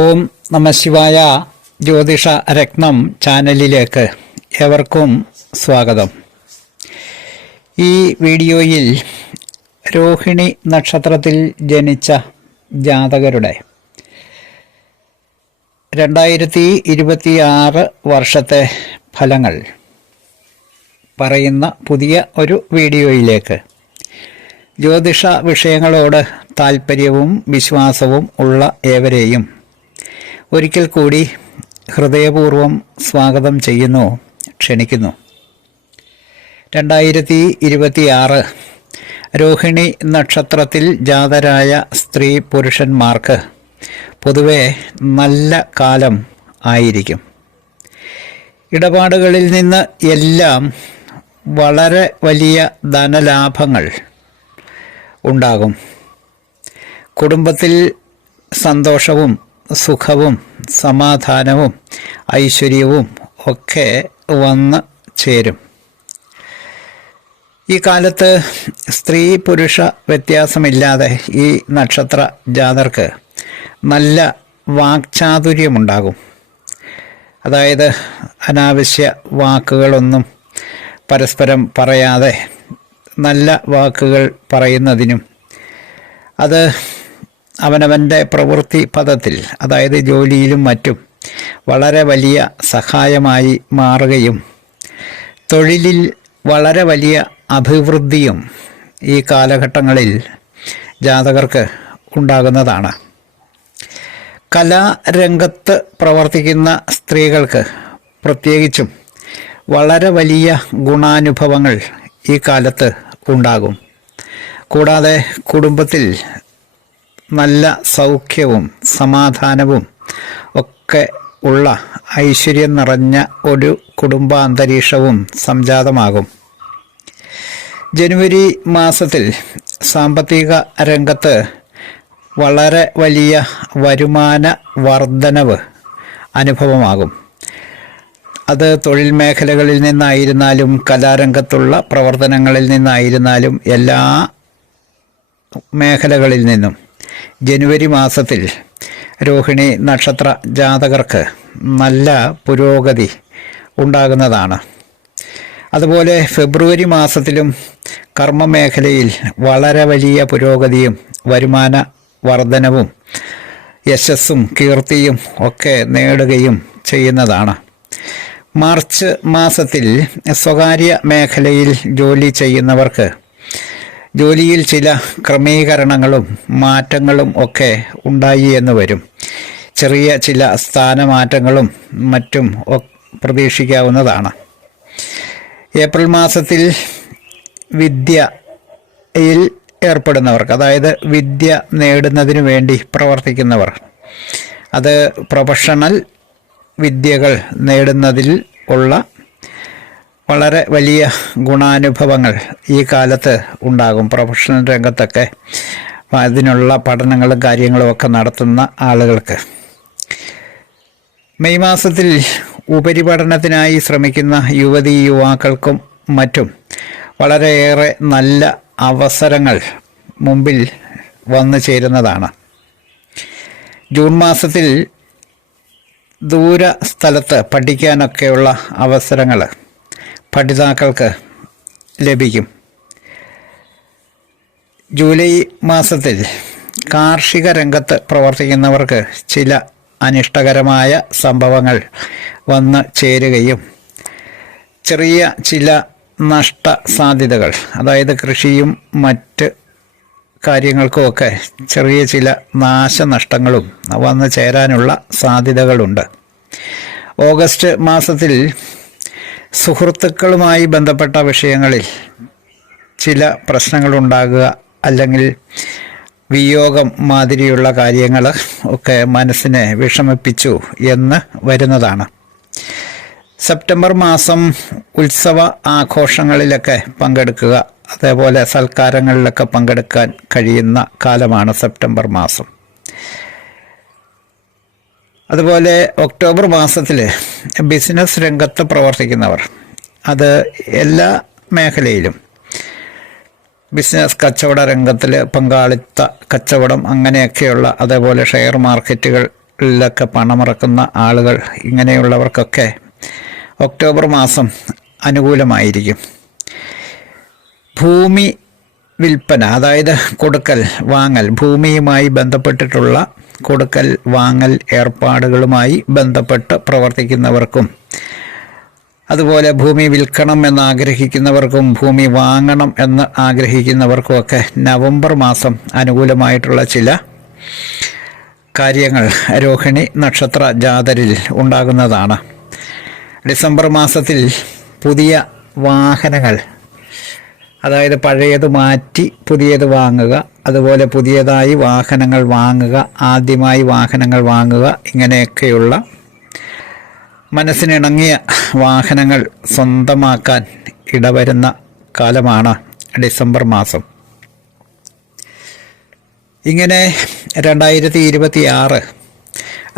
ഓം നമ ശിവായ. ജ്യോതിഷ രത്നം ചാനലിലേക്ക് ഏവർക്കും സ്വാഗതം. ഈ വീഡിയോയിൽ രോഹിണി നക്ഷത്രത്തിൽ ജനിച്ച ജാതകരുടെ 2026 വർഷത്തെ ഫലങ്ങൾ പറയുന്ന പുതിയ ഒരു വീഡിയോയിലേക്ക് ജ്യോതിഷ വിഷയങ്ങളോട് താൽപ്പര്യവും വിശ്വാസവും ഉള്ള ഏവരെയും ഒരിക്കൽ കൂടി ഹൃദയപൂർവ്വം സ്വാഗതം ചെയ്യുന്നു, ക്ഷണിക്കുന്നു. 2026 രോഹിണി നക്ഷത്രത്തിൽ ജാതരായ സ്ത്രീ പുരുഷന്മാർക്ക് പൊതുവെ നല്ല കാലം ആയിരിക്കും. ഇടപാടുകളിൽ നിന്ന് എല്ലാം വളരെ വലിയ ധനലാഭങ്ങൾ ഉണ്ടാകും. കുടുംബത്തിൽ സന്തോഷവും സുഖവും സമാധാനവും ഐശ്വര്യവും ഒക്കെ വന്ന് ചേരും. ഈ കാലത്ത് സ്ത്രീ പുരുഷ വ്യത്യാസമില്ലാതെ ഈ നക്ഷത്ര ജാതർക്ക് നല്ല വാക്ചാതുര്യമുണ്ടാകും. അതായത് അനാവശ്യ വാക്കുകളൊന്നും പരസ്പരം പറയാതെ നല്ല വാക്കുകൾ പറയുന്നതിനും അത് അവനവൻ്റെ പ്രവൃത്തി പദത്തിൽ, അതായത് ജോലിയിലും മറ്റും വളരെ വലിയ സഹായമായി മാറുകയും തൊഴിലിൽ വളരെ വലിയ അഭിവൃദ്ധിയും ഈ കാലഘട്ടങ്ങളിൽ ജാതകർക്ക് ഉണ്ടാകുന്നതാണ്. കലാരംഗത്ത് പ്രവർത്തിക്കുന്ന സ്ത്രീകൾക്ക് പ്രത്യേകിച്ചും വളരെ വലിയ ഗുണാനുഭവങ്ങൾ ഈ കാലത്ത് ഉണ്ടാകും. കൂടാതെ കുടുംബത്തിൽ നല്ല സൗഖ്യവും സമാധാനവും ഒക്കെ ഉള്ള ഐശ്വര്യം നിറഞ്ഞ ഒരു കുടുംബാന്തരീക്ഷവും സംജാതമാകും. ജനുവരി മാസത്തിൽ സാമ്പത്തിക രംഗത്ത് വളരെ വലിയ വരുമാന വർധനവ് അനുഭവമാകും. അത് തൊഴിൽ മേഖലകളിൽ നിന്നായിരുന്നാലും കലാരംഗത്തുള്ള പ്രവർത്തനങ്ങളിൽ നിന്നായിരുന്നാലും എല്ലാ മേഖലകളിൽ നിന്നും ജനുവരി മാസത്തിൽ രോഹിണി നക്ഷത്ര ജാതകർക്ക് നല്ല പുരോഗതി ഉണ്ടാകുന്നതാണ്. അതുപോലെ ഫെബ്രുവരി മാസത്തിലും കർമ്മമേഖലയിൽ വളരെ വലിയ പുരോഗതിയും വരുമാന വർധനവും യശസ്സും കീർത്തിയും ഒക്കെ നേടുകയും ചെയ്യുന്നതാണ്. മാർച്ച് മാസത്തിൽ സ്വകാര്യ മേഖലയിൽ ജോലി ചെയ്യുന്നവർക്ക് ജോലിയിൽ ചില ക്രമീകരണങ്ങളും മാറ്റങ്ങളും ഒക്കെ ഉണ്ടായി എന്ന് വരും. ചെറിയ ചില സ്ഥാനമാറ്റങ്ങളും മറ്റും പ്രതീക്ഷിക്കാവുന്നതാണ്. ഏപ്രിൽ മാസത്തിൽ വിദ്യയിൽ ഏർപ്പെടുന്നവർക്ക്, അതായത് വിദ്യ നേടുന്നതിന് വേണ്ടി പ്രവർത്തിക്കുന്നവർ, അത് പ്രൊഫഷണൽ വിദ്യകൾ നേടുന്നതിൽ ഉള്ള വളരെ വലിയ ഗുണാനുഭവങ്ങൾ ഈ കാലത്ത് ഉണ്ടാകും. പ്രൊഫഷണൽ രംഗത്തൊക്കെ അതിനുള്ള പഠനങ്ങളും കാര്യങ്ങളും ഒക്കെ നടത്തുന്ന ആളുകൾക്ക്. മെയ് മാസത്തിൽ ഉപരിപഠനത്തിനായി ശ്രമിക്കുന്ന യുവതീ യുവാക്കൾക്കും മറ്റും വളരെയേറെ നല്ല അവസരങ്ങൾ മുമ്പിൽ വന്നു ചേരുന്നതാണ്. ജൂൺ മാസത്തിൽ ദൂര സ്ഥലത്ത് പഠിക്കാനൊക്കെയുള്ള അവസരങ്ങൾ പഠിതാക്കൾക്ക് ലഭിക്കും. ജൂലൈ മാസത്തിൽ കാർഷിക രംഗത്ത് പ്രവർത്തിക്കുന്നവർക്ക് ചില അനിഷ്ടകരമായ സംഭവങ്ങൾ വന്ന് ചേരുകയും ചെറിയ ചില നഷ്ട സാധ്യതകൾ, അതായത് കൃഷിയും മറ്റ് കാര്യങ്ങൾക്കുമൊക്കെ ചെറിയ ചില നാശനഷ്ടങ്ങളും വന്നു ചേരാനുള്ള സാധ്യതകളുണ്ട്. ഓഗസ്റ്റ് മാസത്തിൽ സുഹൃത്തുക്കളുമായി ബന്ധപ്പെട്ട വിഷയങ്ങളിൽ ചില പ്രശ്നങ്ങളുണ്ടാകുക, അല്ലെങ്കിൽ വിയോഗം മാതിരിയുള്ള കാര്യങ്ങൾ ഒക്കെ മനസ്സിനെ വിഷമിപ്പിച്ചു എന്ന് വരുന്നതാണ്. സെപ്റ്റംബർ മാസം ഉത്സവ ആഘോഷങ്ങളിലൊക്കെ പങ്കെടുക്കുക, അതേപോലെ സൽക്കാരങ്ങളിലൊക്കെ പങ്കെടുക്കാൻ കഴിയുന്ന കാലമാണ് സെപ്റ്റംബർ മാസം. അതുപോലെ ഒക്ടോബർ മാസത്തിൽ ബിസിനസ് രംഗത്ത് പ്രവർത്തിക്കുന്നവർ, അത് എല്ലാ മേഖലയിലും ബിസിനസ് കച്ചവട രംഗത്തിൽ പങ്കാളിത്ത കച്ചവടം അങ്ങനെയൊക്കെയുള്ള, അതേപോലെ ഷെയർ മാർക്കറ്റുകൾ ബാങ്കുകളിലൊക്കെ പണമിറക്കുന്ന ആളുകൾ, ഇങ്ങനെയുള്ളവർക്കൊക്കെ ഒക്ടോബർ മാസം അനുകൂലമായിരിക്കും. ഭൂമി വിൽപ്പന, അതായത് കൊടുക്കൽ വാങ്ങൽ, ഭൂമിയുമായി ബന്ധപ്പെട്ടിട്ടുള്ള കൊടുക്കൽ വാങ്ങൽ ഏർപ്പാടുകളുമായി ബന്ധപ്പെട്ട് പ്രവർത്തിക്കുന്നവർക്കും, അതുപോലെ ഭൂമി വിൽക്കണം എന്ന് ആഗ്രഹിക്കുന്നവർക്കും ഭൂമി വാങ്ങണം എന്ന് ആഗ്രഹിക്കുന്നവർക്കുമൊക്കെ നവംബർ മാസം അനുകൂലമായിട്ടുള്ള ചില കാര്യങ്ങൾ രോഹിണി നക്ഷത്ര ജാതരിൽ ഉണ്ടാകുന്നതാണ്. ഡിസംബർ മാസത്തിൽ പുതിയ വാഹനങ്ങൾ, അതായത് പഴയത് മാറ്റി പുതിയത് വാങ്ങുക, അതുപോലെ പുതിയതായി വാഹനങ്ങൾ വാങ്ങുക, ആദ്യമായി വാഹനങ്ങൾ വാങ്ങുക, ഇങ്ങനെയൊക്കെയുള്ള മനസ്സിനിണങ്ങിയ വാഹനങ്ങൾ സ്വന്തമാക്കാൻ ഇടവരുന്ന കാലമാണ് ഡിസംബർ മാസം. ഇങ്ങനെ 2026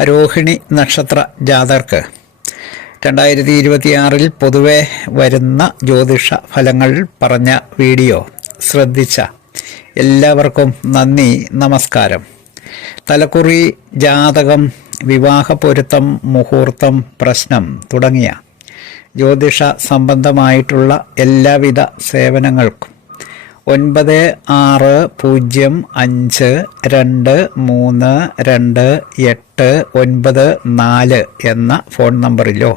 രോഹിണി നക്ഷത്ര ജാതർക്ക് 2026 പൊതുവെ വരുന്ന ജ്യോതിഷ ഫലങ്ങൾ പറഞ്ഞ വീഡിയോ ശ്രദ്ധിച്ച എല്ലാവർക്കും നന്ദി, നമസ്കാരം. തലക്കുറി, ജാതകം, വിവാഹ പൊരുത്തം, മുഹൂർത്തം, പ്രശ്നം തുടങ്ങിയ ജ്യോതിഷ സംബന്ധമായിട്ടുള്ള എല്ലാവിധ സേവനങ്ങൾക്കും 9602328994 എന്ന ഫോൺ നമ്പറിലോ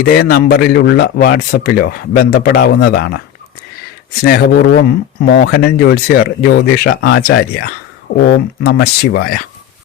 ഇതേ നമ്പറിലുള്ള വാട്സപ്പിലോ ബന്ധപ്പെടാവുന്നതാണ്. സ്നേഹപൂർവം മോഹനൻ ജ്യോത്സ്യർ, ജ്യോതിഷ ആചാര്യ. ഓം നമഃ ശിവായ.